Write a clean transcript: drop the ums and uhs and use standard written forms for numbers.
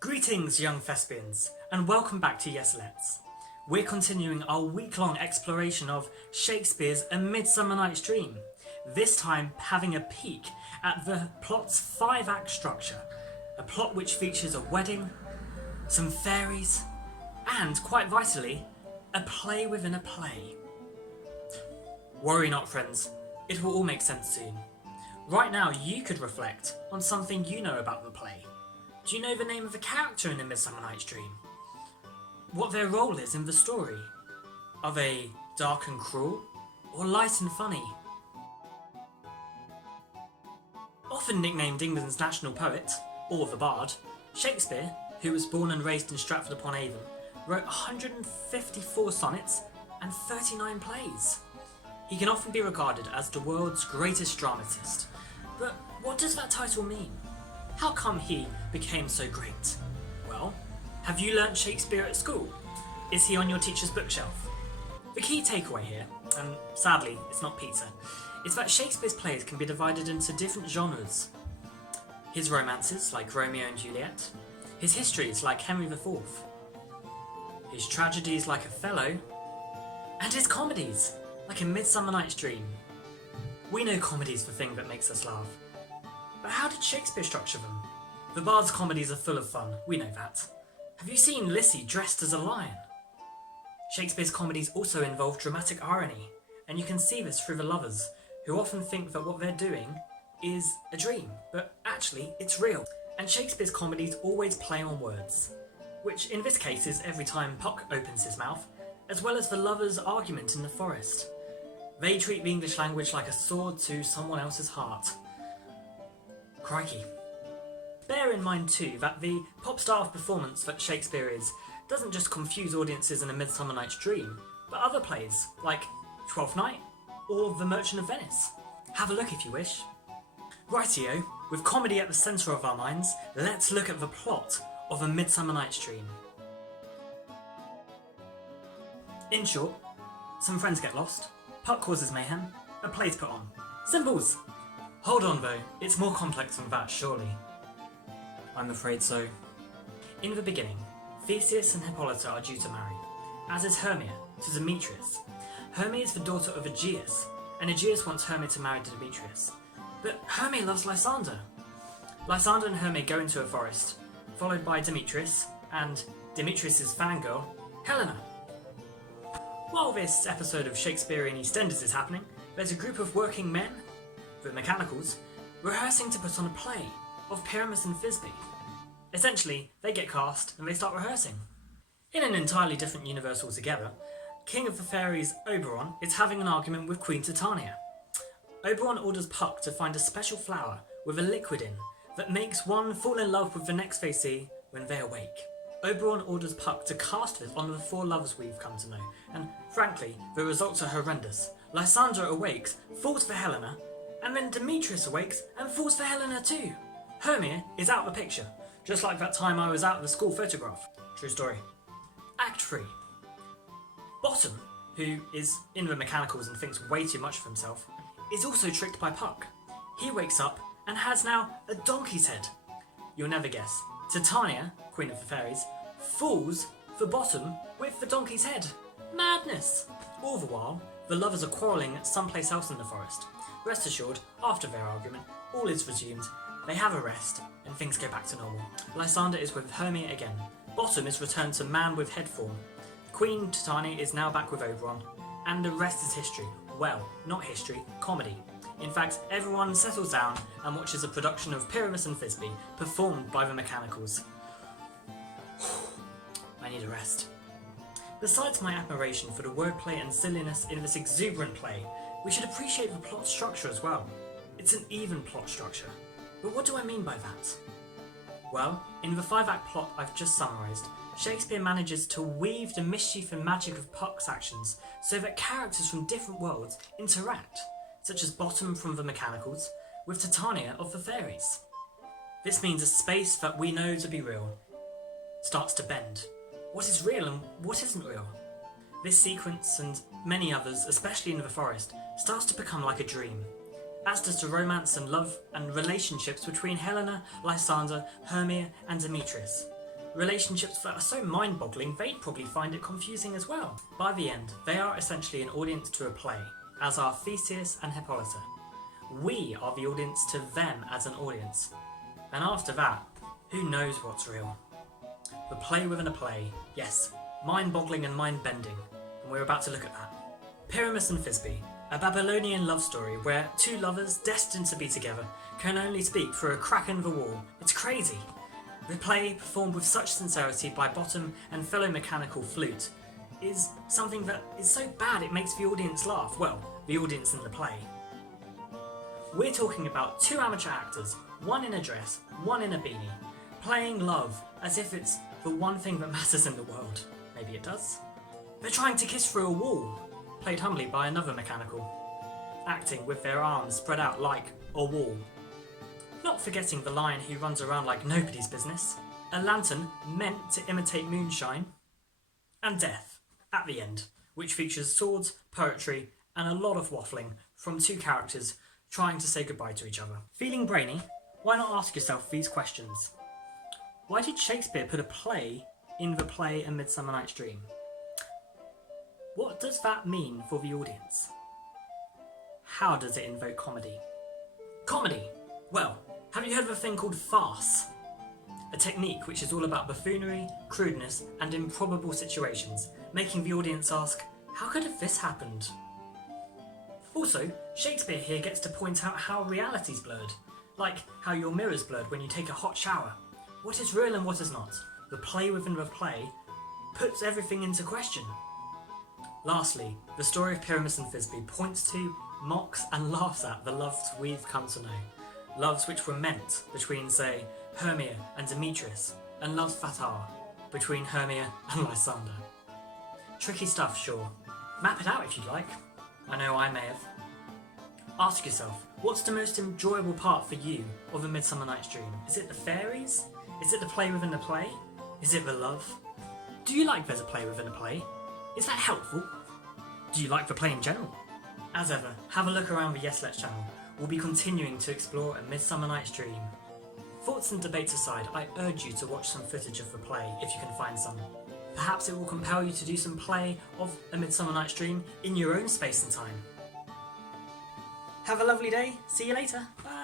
Greetings, young thespians, and welcome back to Yes Let's. We're continuing our week-long exploration of Shakespeare's A Midsummer Night's Dream, this time having a peek at the plot's 5-act structure, a plot which features a wedding, some fairies, and, quite vitally, a play within a play. Worry not, friends, it will all make sense soon. Right now, you could reflect on something you know about the play. Do you know the name of the character in A Midsummer Night's Dream? What their role is in the story? Are they dark and cruel, or light and funny? Often nicknamed England's national poet, or the Bard, Shakespeare, who was born and raised in Stratford-upon-Avon, wrote 154 sonnets and 39 plays. He can often be regarded as the world's greatest dramatist. But what does that title mean? How come he became so great? Well, have you learnt Shakespeare at school? Is he on your teacher's bookshelf? The key takeaway here, and sadly it's not pizza, is that Shakespeare's plays can be divided into different genres. His romances, like Romeo and Juliet, his histories, like Henry IV, his tragedies, like Othello, and his comedies, like A Midsummer Night's Dream. We know comedy's the thing that makes us laugh. But how did Shakespeare structure them? The Bard's comedies are full of fun, we know that. Have you seen Lissy dressed as a lion? Shakespeare's comedies also involve dramatic irony, and you can see this through the lovers, who often think that what they're doing is a dream, but actually it's real. And Shakespeare's comedies always play on words, which in this case is every time Puck opens his mouth, as well as the lovers' argument in the forest. They treat the English language like a sword to someone else's heart. Crikey. Bear in mind too that the pop star of performance that Shakespeare is doesn't just confuse audiences in A Midsummer Night's Dream, but other plays like Twelfth Night or The Merchant of Venice. Have a look if you wish. Rightio, with comedy at the centre of our minds, let's look at the plot of A Midsummer Night's Dream. In short, some friends get lost, Puck causes mayhem, a play's put on. Simples! Hold on though, it's more complex than that, surely. I'm afraid so. In the beginning, Theseus and Hippolyta are due to marry, as is Hermia to Demetrius. Hermia is the daughter of Aegeus, and Aegeus wants Hermia to marry to Demetrius. But Hermia loves Lysander. Lysander and Hermia go into a forest, followed by Demetrius and Demetrius' fangirl, Helena. While this episode of Shakespearean EastEnders is happening, there's a group of working men, the Mechanicals, rehearsing to put on a play of Pyramus and Thisbe. Essentially, they get cast and they start rehearsing. In an entirely different universe altogether, King of the Fairies Oberon is having an argument with Queen Titania. Oberon orders Puck to find a special flower with a liquid in that makes one fall in love with the next they see when they awake. Oberon orders Puck to cast this on the 4 lovers we've come to know, and frankly, the results are horrendous. Lysander awakes, falls for Helena, and then Demetrius awakes and falls for Helena too. Hermia is out of the picture, just like that time I was out of the school photograph. True story. Act 3. Bottom, who is in the Mechanicals and thinks way too much of himself, is also tricked by Puck. He wakes up and has now a donkey's head. You'll never guess. Titania, Queen of the Fairies, falls for Bottom with the donkey's head. Madness! All the while, the lovers are quarrelling someplace else in the forest. Rest assured, after their argument, all is resumed, they have a rest, and things go back to normal. Lysander is with Hermia again. Bottom is returned to man with head form. Queen Titania is now back with Oberon, and the rest is history. Well, not history, comedy. In fact, everyone settles down and watches a production of Pyramus and Thisbe, performed by the Mechanicals. I need a rest. Besides my admiration for the wordplay and silliness in this exuberant play, we should appreciate the plot structure as well. It's an even plot structure. But what do I mean by that? Well, in the 5-act plot I've just summarised, Shakespeare manages to weave the mischief and magic of Puck's actions so that characters from different worlds interact, such as Bottom from the Mechanicals with Titania of the Fairies. This means a space that we know to be real starts to bend. What is real and what isn't real? This sequence and many others, especially in the forest, starts to become like a dream, as does the romance and love and relationships between Helena, Lysander, Hermia and Demetrius. relationships that are so mind-boggling they'd probably find it confusing as well. By the end, they are essentially an audience to a play, as are Theseus and Hippolyta. We are the audience to them as an audience. And after that, who knows what's real? The play within a play, yes, mind-boggling and mind-bending, and we're about to look at that. Pyramus and Thisbe, a Babylonian love story where two lovers destined to be together can only speak through a crack in the wall. It's crazy. The play, performed with such sincerity by Bottom and fellow mechanical Flute, is something that is so bad it makes the audience laugh. Well, the audience in the play. We're talking about two amateur actors, one in a dress, one in a beanie, playing love as if it's the one thing that matters in the world. Maybe it does. They're trying to kiss through a wall, played humbly by another mechanical, acting with their arms spread out like a wall. Not forgetting the lion who runs around like nobody's business, a lantern meant to imitate moonshine, and death at the end, which features swords, poetry, and a lot of waffling from two characters trying to say goodbye to each other. Feeling brainy? Why not ask yourself these questions? Why did Shakespeare put a play in the play A Midsummer Night's Dream? What does that mean for the audience? How does it invoke comedy? Comedy! Well, have you heard of a thing called farce? A technique which is all about buffoonery, crudeness, and improbable situations, making the audience ask, how could have this happened? Also, Shakespeare here gets to point out how reality's blurred, like how your mirror's blurred when you take a hot shower. What is real and what is not? The play within the play puts everything into question. Lastly, the story of Pyramus and Thisbe points to, mocks and laughs at the loves we've come to know. Loves which were meant between, say, Hermia and Demetrius, and loves that are between Hermia and Lysander. Tricky stuff, sure. Map it out if you'd like. I know I may have. Ask yourself, what's the most enjoyable part for you of A Midsummer Night's Dream? Is it the fairies? Is it the play within the play? Is it the love? Do you like there's a play within a play? Is that helpful? Do you like the play in general? As ever, have a look around the Yes Let's channel. We'll be continuing to explore A Midsummer Night's Dream. Thoughts and debates aside, I urge you to watch some footage of the play if you can find some. Perhaps it will compel you to do some play of A Midsummer Night's Dream in your own space and time. Have a lovely day. See you later. Bye.